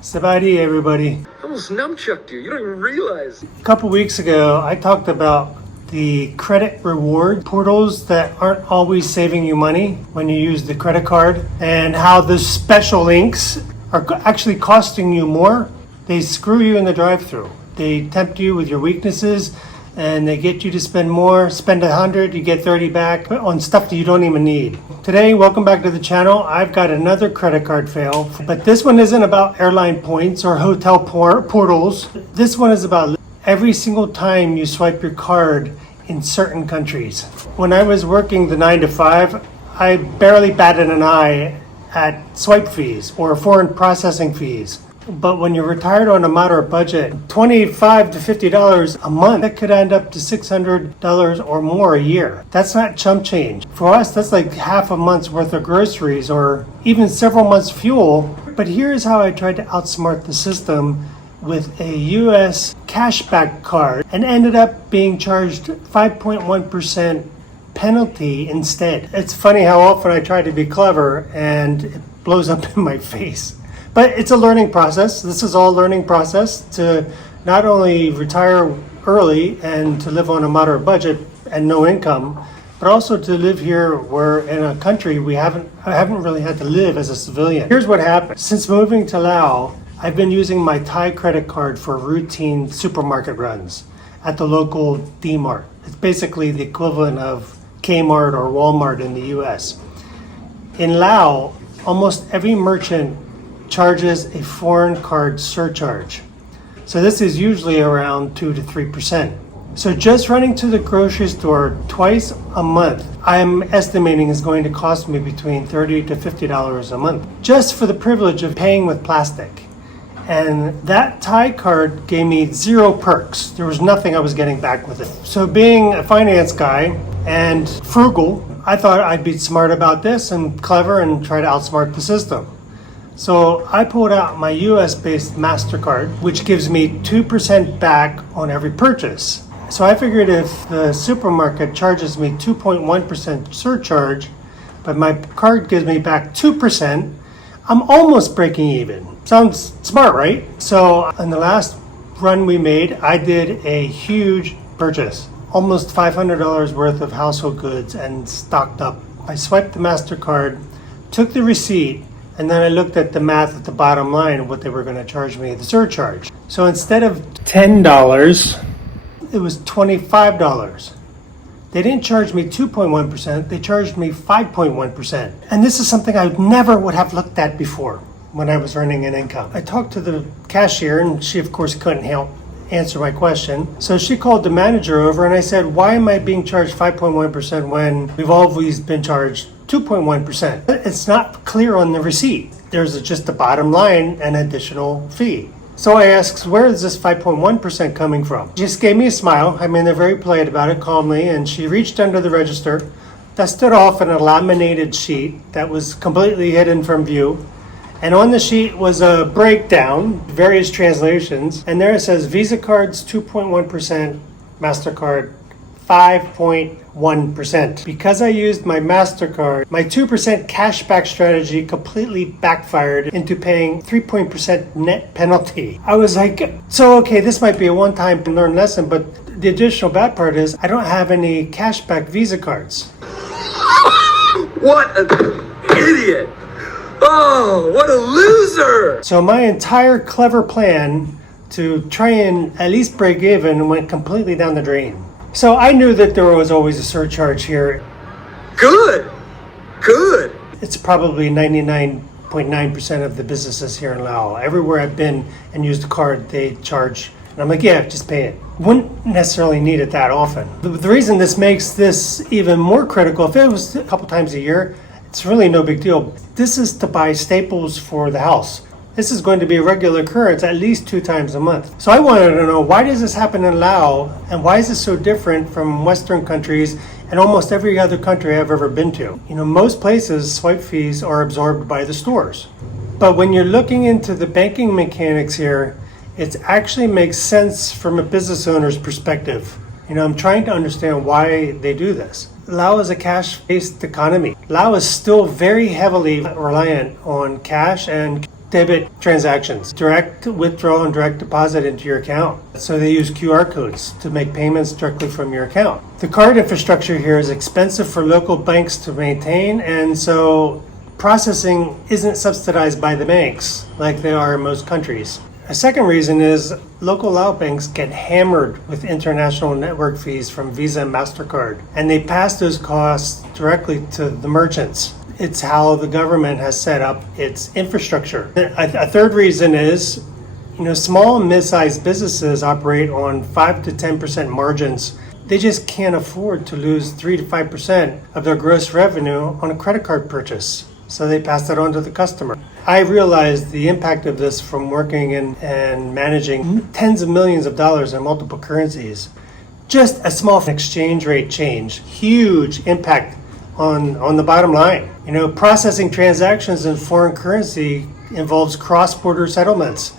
Sabadi, everybody. I almost nunchucked you. You don't even realize. A couple weeks ago, I talked about the credit reward portals that aren't always saving you money when you use the credit card, and how the special links are actually costing you more. They screw you in the drive-thru. They tempt you with your weaknesses, and they get you to spend more. Spend 100, you get 30 back on stuff that you don't even need. Today, welcome back to the channel. I've got another credit card fail, but this one isn't about airline points or hotel portals. This one is about every single time you swipe your card in certain countries. When I was working the 9 to 5, I barely batted an eye at swipe fees or foreign processing fees. But when you're retired on a moderate budget, $25 to $50 a month, that could end up to $600 or more a year. That's not chump change. For us, that's like half a month's worth of groceries or even several months' fuel. But here's how I tried to outsmart the system with a US cashback card and ended up being charged 5.1% penalty instead. It's funny how often I try to be clever and it blows up in my face. But it's a learning process. This is all learning process to not only retire early and to live on a moderate budget and no income, but also to live here where in a country I haven't really had to live as a civilian. Here's what happened. Since moving to Laos, I've been using my Thai credit card for routine supermarket runs at the local D-Mart. It's basically the equivalent of Kmart or Walmart in the US. In Laos, almost every merchant charges a foreign card surcharge. So this is usually around 2 to 3%. So just running to the grocery store twice a month, I'm estimating is going to cost me between $30 to $50 a month, just for the privilege of paying with plastic. And that Thai card gave me zero perks. There was nothing I was getting back with it. So being a finance guy and frugal, I thought I'd be smart about this and clever and try to outsmart the system. So I pulled out my US-based MasterCard, which gives me 2% back on every purchase. So I figured if the supermarket charges me 2.1% surcharge, but my card gives me back 2%, I'm almost breaking even. Sounds smart, right? So in the last run we made, I did a huge purchase, almost $500 worth of household goods and stocked up. I swiped the MasterCard, took the receipt, and then I looked at the math at the bottom line of what they were going to charge me, the surcharge. So instead of $10, it was $25. They didn't charge me 2.1%, they charged me 5.1%. And this is something I never would have looked at before when I was earning an income. I talked to the cashier and she of course couldn't help answer my question. So she called the manager over and I said, why am I being charged 5.1% when we've always been charged 2.1%? It's not clear on the receipt. There's just the bottom line and additional fee. So I asked, where is this 5.1% coming from? She just gave me a smile. I mean, they're very polite about it, calmly, and she reached under the register, dusted off in a laminated sheet that was completely hidden from view. And on the sheet was a breakdown, various translations, and there it says Visa cards 2.1%, MasterCard 5.1%. Because I used my MasterCard, my 2% cashback strategy completely backfired into paying 3% net penalty. I was like, so okay, this might be a one-time learn lesson, but the additional bad part is I don't have any cashback Visa cards. What an idiot! Oh, what a loser! So my entire clever plan to try and at least break even went completely down the drain. So I knew that there was always a surcharge here. Good! It's probably 99.9% of the businesses here in Laos. Everywhere I've been and used a card, they charge. And I'm like, yeah, just pay it. Wouldn't necessarily need it that often. The reason this makes this even more critical, if it was a couple times a year, it's really no big deal. This is to buy staples for the house. This is going to be a regular occurrence at least 2 times a month. So I wanted to know, why does this happen in Laos and why is this so different from Western countries and almost every other country I've ever been to? You know, most places swipe fees are absorbed by the stores. But when you're looking into the banking mechanics here, it actually makes sense from a business owner's perspective. You know, I'm trying to understand why they do this. Laos is a cash-based economy. Laos is still very heavily reliant on cash and debit transactions, direct withdrawal and direct deposit into your account. So they use QR codes to make payments directly from your account. The card infrastructure here is expensive for local banks to maintain, and so processing isn't subsidized by the banks like they are in most countries. A second reason is local Lao banks get hammered with international network fees from Visa and MasterCard, and they pass those costs directly to the merchants. It's how the government has set up its infrastructure. A third reason is, small and mid-sized businesses operate on 5 to 10% margins. They just can't afford to lose 3 to 5% of their gross revenue on a credit card purchase. So they pass that on to the customer. I realized the impact of this from working and managing tens of millions of dollars in multiple currencies. Just a small exchange rate change, huge impact on the bottom line. Processing transactions in foreign currency involves cross-border settlements.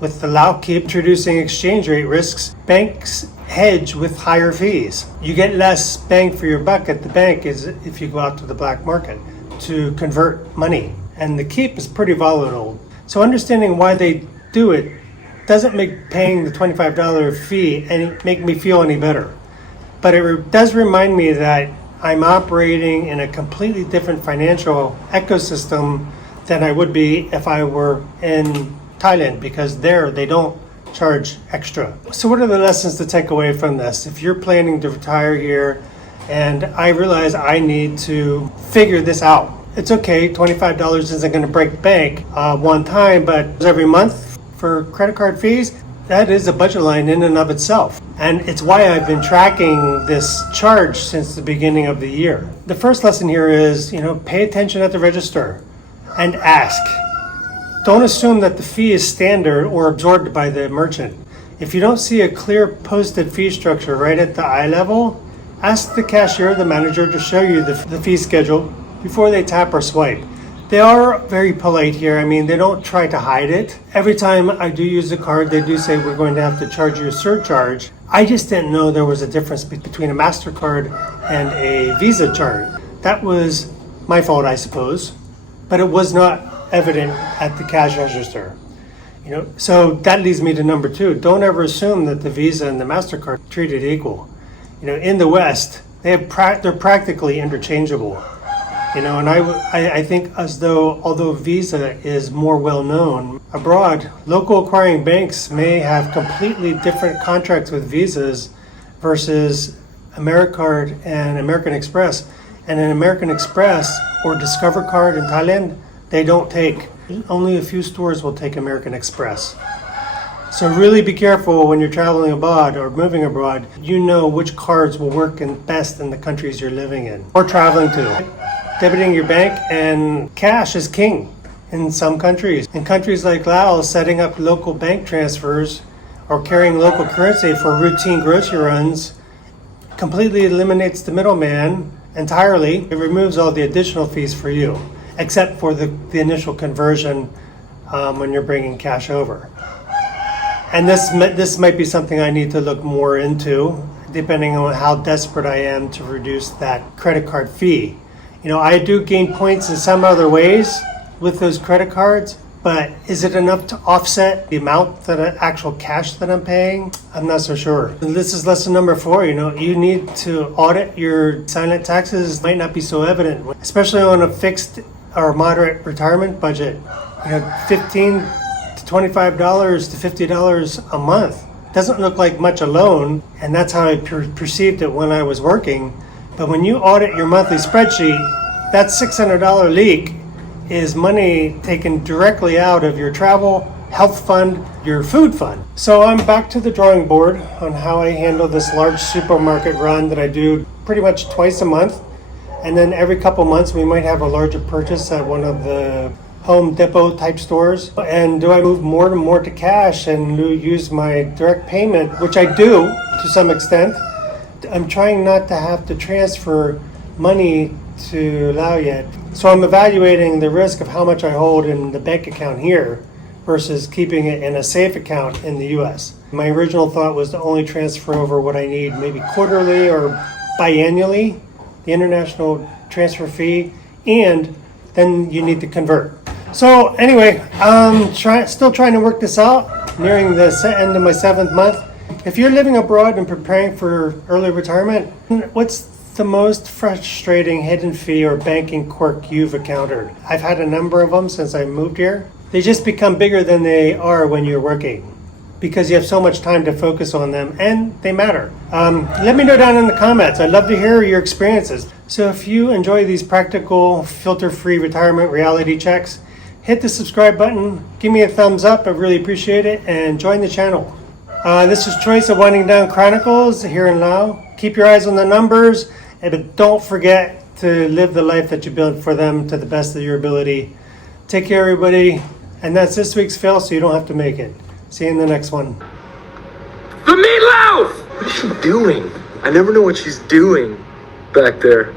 With the Lao keep introducing exchange rate risks, banks hedge with higher fees. You get less bang for your buck at the bank as if you go out to the black market to convert money. And the keep is pretty volatile. So understanding why they do it doesn't make paying the $25 fee make me feel any better. But it does remind me that I'm operating in a completely different financial ecosystem than I would be if I were in Thailand, because there they don't charge extra. So what are the lessons to take away from this? If you're planning to retire here, and I realize I need to figure this out. It's okay, $25 isn't going to break the bank one time, but every month for credit card fees, that is a budget line in and of itself. And it's why I've been tracking this charge since the beginning of the year. The first lesson here is, pay attention at the register and ask. Don't assume that the fee is standard or absorbed by the merchant. If you don't see a clear posted fee structure right at the eye level, ask the cashier or the manager to show you the fee schedule before they tap or swipe. They are very polite here. They don't try to hide it. Every time I do use the card, they do say we're going to have to charge you a surcharge. I just didn't know there was a difference between a MasterCard and a Visa charge. That was my fault, I suppose, but it was not evident at the cash register. So that leads me to number 2. Don't ever assume that the Visa and the MasterCard are treated equal. In the West, they're practically interchangeable. And I think as though, although Visa is more well known abroad, local acquiring banks may have completely different contracts with Visas versus AmeriCard and American Express. And in American Express or Discover Card in Thailand, they don't take. Only a few stores will take American Express. So really be careful when you're traveling abroad or moving abroad. Which cards will work best in the countries you're living in or traveling to. Debiting your bank and cash is king in some countries. In countries like Laos, setting up local bank transfers or carrying local currency for routine grocery runs completely eliminates the middleman entirely. It removes all the additional fees for you, except for the initial conversion when you're bringing cash over. And this might be something I need to look more into, depending on how desperate I am to reduce that credit card fee. I do gain points in some other ways with those credit cards, but is it enough to offset the amount actual cash that I'm paying? I'm not so sure. And this is lesson number 4. You need to audit your silent taxes. Might not be so evident, especially on a fixed or moderate retirement budget. $15 to $25 to $50 a month doesn't look like much alone, and that's how I perceived it when I was working. But when you audit your monthly spreadsheet, that $600 leak is money taken directly out of your travel, health fund, your food fund. So I'm back to the drawing board on how I handle this large supermarket run that I do pretty much twice a month. And then every couple months we might have a larger purchase at one of the Home Depot type stores. And do I move more and more to cash and use my direct payment, which I do to some extent. I'm trying not to have to transfer money to Lao yet. So I'm evaluating the risk of how much I hold in the bank account here versus keeping it in a safe account in the US. My original thought was to only transfer over what I need maybe quarterly or biannually, the international transfer fee, and then you need to convert. So anyway, still trying to work this out, nearing the end of my 7th month. If you're living abroad and preparing for early retirement, what's the most frustrating hidden fee or banking quirk you've encountered? I've had a number of them since I moved here. They just become bigger than they are when you're working because you have so much time to focus on them and they matter. Let me know down in the comments. I'd love to hear your experiences. So if you enjoy these practical, filter-free retirement reality checks, hit the subscribe button, give me a thumbs up, I really appreciate it, and join the channel. This is Choice of Winding Down Chronicles here in Laos. Keep your eyes on the numbers, but don't forget to live the life that you built for them to the best of your ability. Take care, everybody. And that's this week's fail, so you don't have to make it. See you in the next one. The meatloaf! What is she doing? I never know what she's doing back there.